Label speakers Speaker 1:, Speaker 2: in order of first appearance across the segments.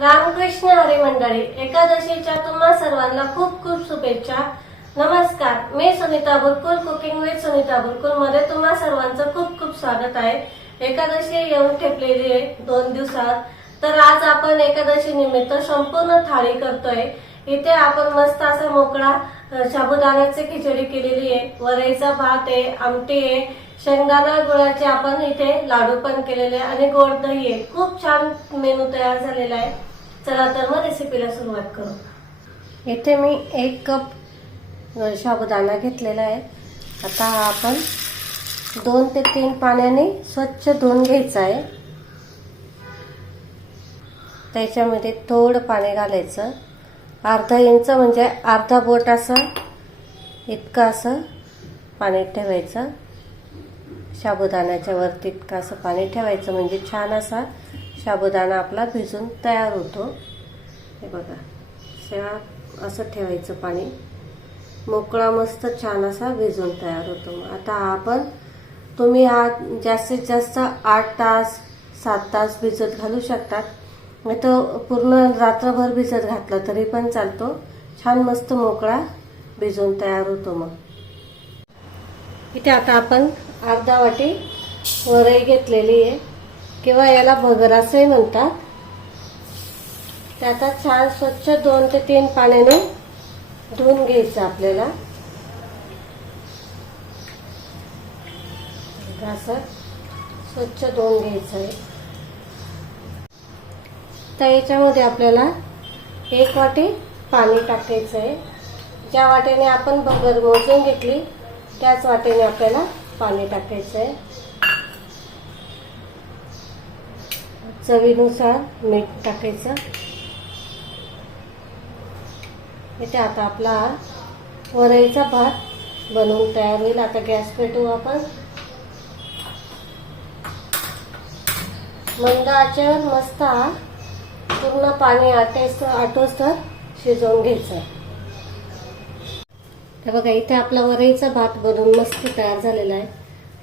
Speaker 1: रामकृष्ण हरी मंडळी एकादशीच्या तुम्हा सर्वांना खूप खूप शुभेच्छा. नमस्कार मी सुनीता बुरकुल कुकिंग विथ सुनीता बुरकुलमध्ये तुम्हा सर्वांचं खूप खूप स्वागत आहे. एकादशी येऊन ठेपलेली आहे दोन दिवसात. तर आज आपण एकादशी निमित्त संपूर्ण थाळी करतोय. इथे आपण मस्त असा मोकळा साबुदाण्याची खिचडी केलेली आहे. वरईचा भात आहे आमटी आहे शेंगदाणा गुळाचे आपण इथे लाडू पण केलेले आहे. आणि गोड दही आहे. खूप छान मेनू तयार झालेला आहे. चला तर मग रेसिपीला सुरुवात करू. इथे मी एक कप शाबुदाणा साबुदाणा घेतलेला आहे. आता हा आपण दोन ते तीन पाण्याने स्वच्छ धुवून घ्यायचा आहे. त्याच्यामध्ये थोडं पाणी घालायचं. अर्धा इंच म्हणजे अर्धा बोट असं इतकं असं पाणी ठेवायचं. साबुदाण्याच्या वरती असं पाणी ठेवायचं. म्हणजे छान असा साबुदाणा आपला भिजून तयार होतो. हे बघा. शेळा असं ठेवायचं पाणी. मोकळा मस्त छान असा भिजून तयार होतो. मग आता हा आपण तुम्ही हा जास्तीत जास्त आठ तास सात तास भिजत घालू शकतात. नाही तर पूर्ण रात्रभर भिजत घातला तरी पण चालतो. छान मस्त मोकळा भिजून तयार होतो मग. इथे आता आपण अर्धा वाटी वरई घेतलेली आहे. किंवा याला भगर असंही म्हणतात. ते आता छान स्वच्छ दोन ते तीन पाण्याने धुवून घ्यायचं आपल्याला. असं स्वच्छ धुवून घ्यायचं आहे. तर याच्यामध्ये आपल्याला एक वाटी पाणी टाकायचं आहे. ज्या वाटेने आपण भगर मोजून घेतली त्याच वाटेने आपल्याला पाणी टाकायचं आहे चवीनुसार मीठ टाकायचं. इथे आता आपला वरईचा भात बनवून तयार होईल. आता गॅस पेटवू आपण. मंद आचेवर मस्त पूर्ण पाणी आटेस आटोस तर शिजवून घ्यायचं. हे बघा इथे आपला वरईचा भात बनवून मस्त तयार झालेला आहे.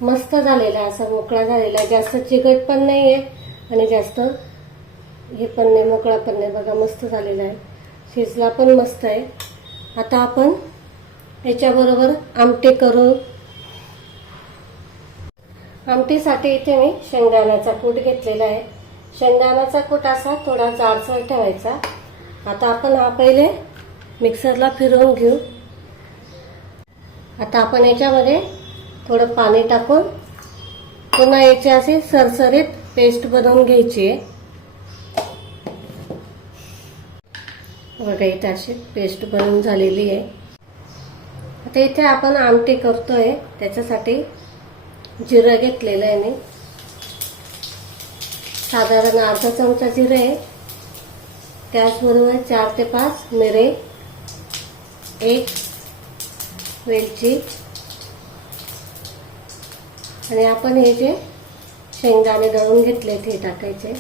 Speaker 1: मस्त झालेला आहे असा मोकळा झालेला आहे. जास्त चिकट पण नाही आहे आणि जास्त हे पण नाही मोकळा पण नाही. बघा मस्त झालेला आहे. शिजला पण मस्त आहे. आता आपण याच्याबरोबर आमटे करू. आमटीसाठी इथे मी शेंगदाण्याचा कूट घेतलेला आहे. शेंगदाण्याचा कूट असा थोडा जाडसर ठेवायचा. आता आपण हा पहिले मिक्सरला फिरवून घेऊ. आता आपण याच्यामध्ये थोडं पाणी टाकून पुन्हा याची अशी सरसरीत पेस्ट बनवून घ्यायची आहे. बघा इथे अशी पेस्ट बनवून झालेली आहे. आता इथे आपण आमटी करतोय. त्याच्यासाठी जिरं घेतलेलं आहे मी. साधारण अर्धा चमचा जिरं आहे. त्याचबरोबर चार ते पाच मिरे एक वेलची आणि आपण हे जे शेंगदाणे दळून घेतले ते टाकायचे.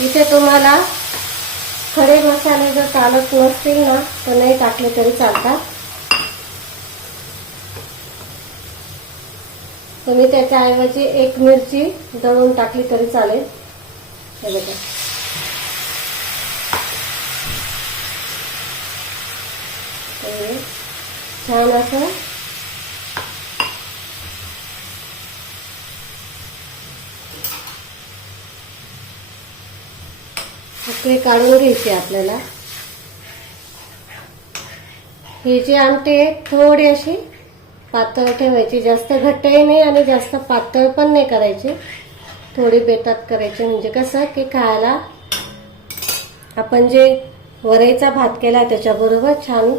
Speaker 1: इथे तुम्हाला खडे मसाले जर चालत नसतील ना तर नाही टाकले तरी चालतात. तुम्ही त्याच्याऐवजी एक मिरची दळून टाकली तरी चालेल. हे बघा. छान असं. उकळी काढून घ्यायची आपल्याला. ही जी आमटी थोडे थोडी अशी पातळ ठेवायची. जास्त घट्टही नाही आणि जास्त पातळ पण नाही करायची. थोडी बेतात करायची. म्हणजे कसं की खायला आपण जे वरईचा भात केला त्याच्याबरोबर छान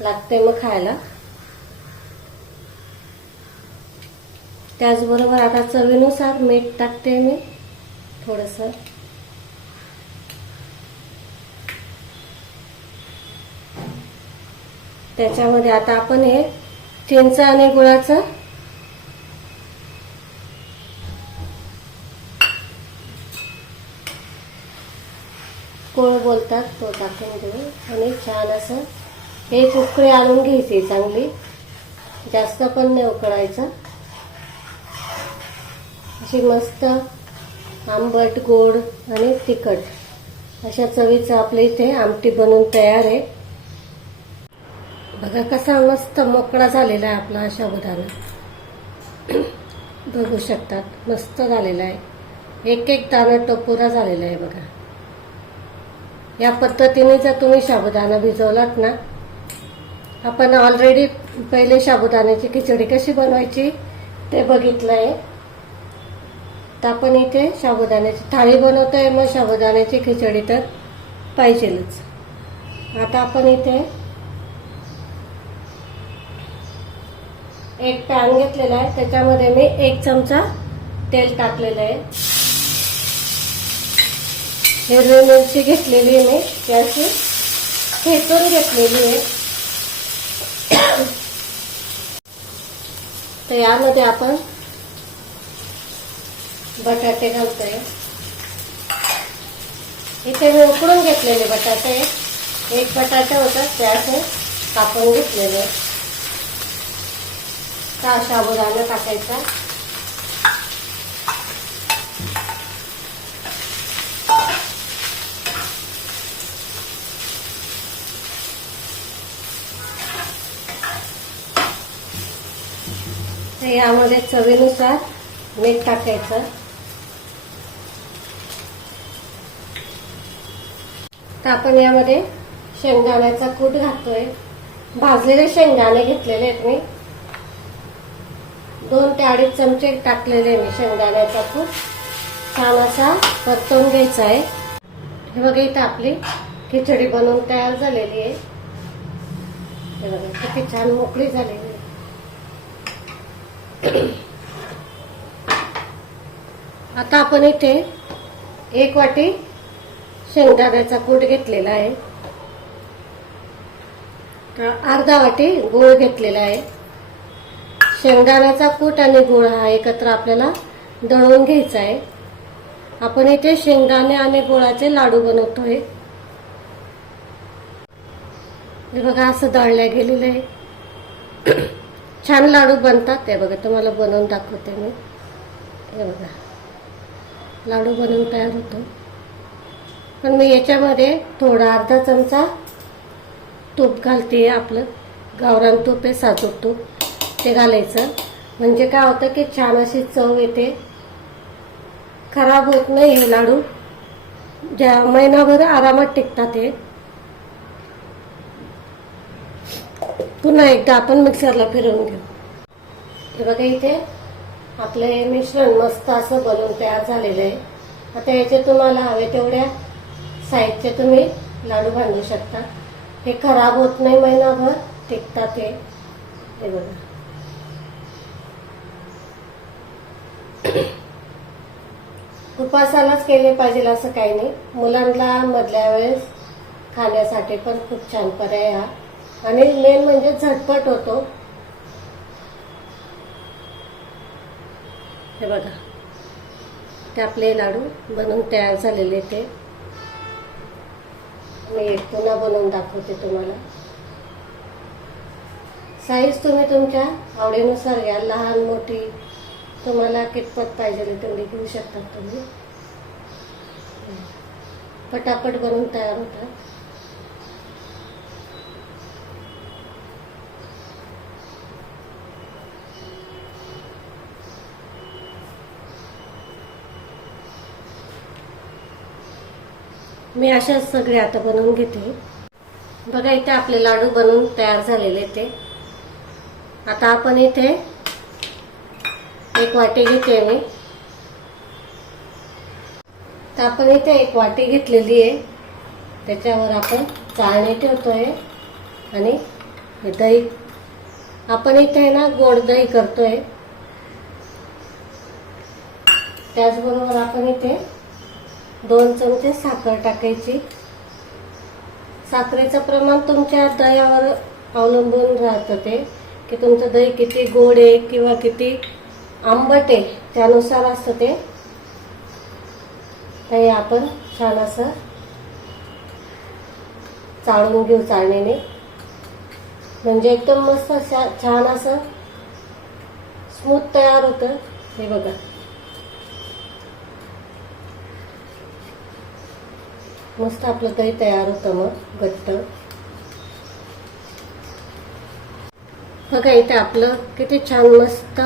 Speaker 1: लागते मग खायला. त्याचबरोबर आता चवीनुसार मीठ टाकते मी थोडंसं. त्याच्यामध्ये आता आपण हे चिंच आणि गुळाचं कोळ बोलतात तो टाकून देऊ. आणि छान असं हे उकळी आणून घ्यायची चांगली. जास्त पण नाही उकळायचं. अशी मस्त आंबट गोड आणि तिखट अशा चवीचं आपल्या इथे आमटी बनवून तयार आहे. बघा कसा मस्त मोकळा झालेला आहे आपला साबुदाणा बघू शकतात मस्त झालेला आहे. एक एक दाणा टोपुरा झालेला आहे बघा. या पद्धतीने जर तुम्ही साबुदाणा भिजवलात ना आपण ऑलरेडी पहिले साबुदाण्याची खिचडी कशी बनवायची ते बघितलं आहे तर आपण इथे साबुदाण्याची थाळी बनवतोय मग साबुदाण्याची खिचडी तर पाहिजेलच. आता आपण इथे एक पॅन घेतलेला आहे त्याच्यामध्ये मी एक चमचा तेल टाकलेलं आहे. हिरवी मिरची घेतलेली आहे मी त्याची ठेचून घेतलेली आहे. तर यामध्ये आपण बटाटे घालतोय. इथे मी उकडून घेतलेले बटाटे. एक बटाटे होतात त्याचे कापून घेतलेले. का साबुदाणा टाकायचा? आता यामध्ये चवीनुसार मीठ टाकायचं. तर आपण यामध्ये शेंगदाण्याचा कूट घालतोय भाजलेले शेंगदाणे घेतलेले आहेत मी. दोन ते अडीच चमचे टाकलेले मी शेंगदाण्याचा कूट. छान असा परतवून घ्यायचा आहे. हे बघा इथं आपली खिचडी बनवून तयार झालेली आहे. हे बघा किती छान मोकळी झालेली आहे. आता आपण इथे एक वाटी शेंगदाण्याचा कूट घेतलेला आहे. तर अर्धा वाटी गुळ घेतलेला आहे. शेंगदाण्याचा कूट आणि गुळ हा एकत्र आपल्याला दळून घ्यायचा आहे. आपण इथे शेंगदाणे आणि गुळाचे लाडू बनवतोय. हे बघा असं दळल्या गेलेलं आहे. छान लाडू बनतात. ते बघा तुम्हाला बनवून दाखवते मी. हे बघा. लाडू बनवून तयार होतो. पण मी याच्यामध्ये थोडा अर्धा चमचा तूप घालते. आपलं गावरान तूप आहे साजूक तूप. ते घालायचं. म्हणजे काय होतं की छान अशी चव येते. खराब होत नाही हे लाडू. ज्या महिनाभर आरामात टिकतात हे. पुन्हा एकदा आपण मिक्सरला फिरवून घेऊ. हे बघा इथे आपलं हे मिश्रण मस्त असं बनवून तयार झालेलं आहे. आता याचे तुम्हाला हवे तेवढ्या साईजचे तुम्ही लाडू बांधू शकता. हे खराब होत नाही महिनाभर टिकतात हे हे बघा. उपासालाच केले पाहिजे असं काही नाही. मुलांना मधल्या वेळेस खाण्यासाठी पण खूप छान पर्याय हा. आणि मेन म्हणजे झटपट होतो. हे बघा. ते आपले लाडू बनवून तयार झालेले ते. मी एक पुन्हा बनवून दाखवते तुम्हाला. साईज तुम्ही तुमच्या आवडीनुसार घ्या. लहान मोठी तुम्हाला कितपत पाहिजे तेवढी घेऊ शकता तुम्ही. पटापट बनवून तयार होतात. मी अशाच सगळे आता बनवून घेते. बघा इथे आपले लाडू बनवून तयार झालेले ते. आता आपण इथे एक वाटी घेते मी. तर आपण इथे एक वाटी घेतलेली आहे. त्याच्यावर आपण चाळणी ठेवतोय आणि दही. आपण इथे ना गोड दही करतोय. त्याचबरोबर आपण इथे दोन चमचे साखर टाकायची. साखरेचं प्रमाण तुमच्या दह्यावर अवलंबून राहतं ते की तुमचं दही किती गोड आहे किंवा किती आंबट आहे त्यानुसार असतं ते. दही आपण छान असं चाळून घेऊ चाळणीने. म्हणजे एकदम मस्त छान असं स्मूथ तयार होतं. हे बघा. मस्त आपलं दही तयार होतं मग घट्ट. बघा इथे आपलं किती छान मस्त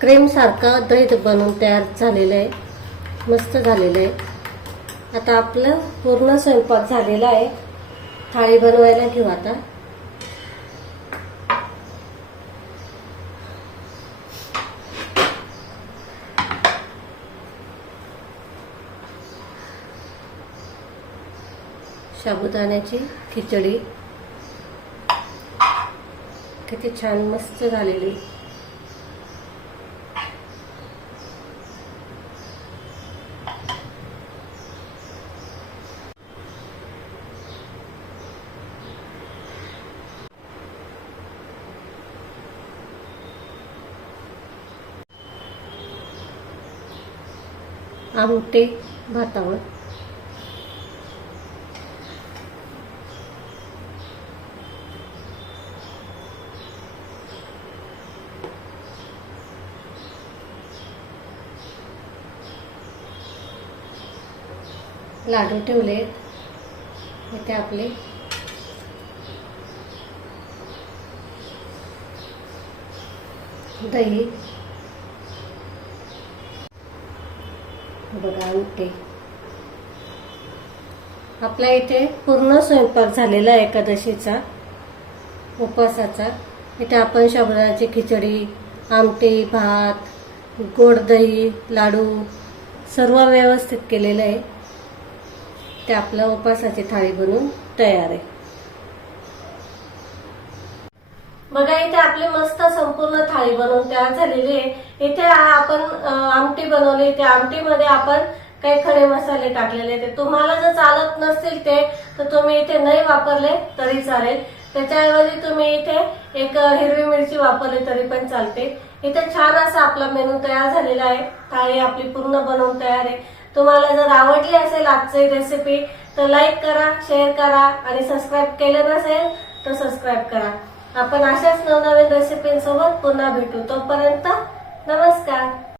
Speaker 1: क्रीमसारखा दही बनवून तयार झालेलं आहे. मस्त झालेलं आहे. आता आपलं पूर्ण स्वयंपाक झालेला आहे. थाळी बनवायला घेऊ आता. साबुदाण्याची खिचडी. किती छान मस्त झालेली. आमटे भातावर. लाडू ठेवले इथे आपले. दही. बघा उठे आपल्या इथे पूर्ण स्वयंपाक झालेला एकादशीचा उपवासाचा. इथे आपण शबराची खिचडी आमटी भात गोड दही लाडू सर्व व्यवस्थित केलेलं आहे. ते आपला उपासाची थाळी बनवून तयार आहे. बघा इथे आपली मस्त संपूर्ण थाळी बनवून तयार झालेली आहे. इथे आपण आमटी बनवली. त्या आमटीमध्ये आपण काही खडे मसाले टाकलेले ते तुम्हाला जर चालत नसतील ते तर तुम्ही इथे नाही वापरले तरी चालेल. त्याच्याऐवजी तुम्ही इथे एक हिरवी मिरची वापरली तरी पण चालते. इथे छान असा आपला मेनू तयार झालेला आहे. थाळी आपली पूर्ण बनवून तयार आहे. तुम्हाला जर आवडली असेल आजची रेसिपी तर लाईक करा शेअर करा आणि सबस्क्राईब केलं नसेल तर सबस्क्राईब करा. आपण अशाच नवनवीन रेसिपींसोबत पुन्हा भेटू. तोपर्यंत नमस्कार.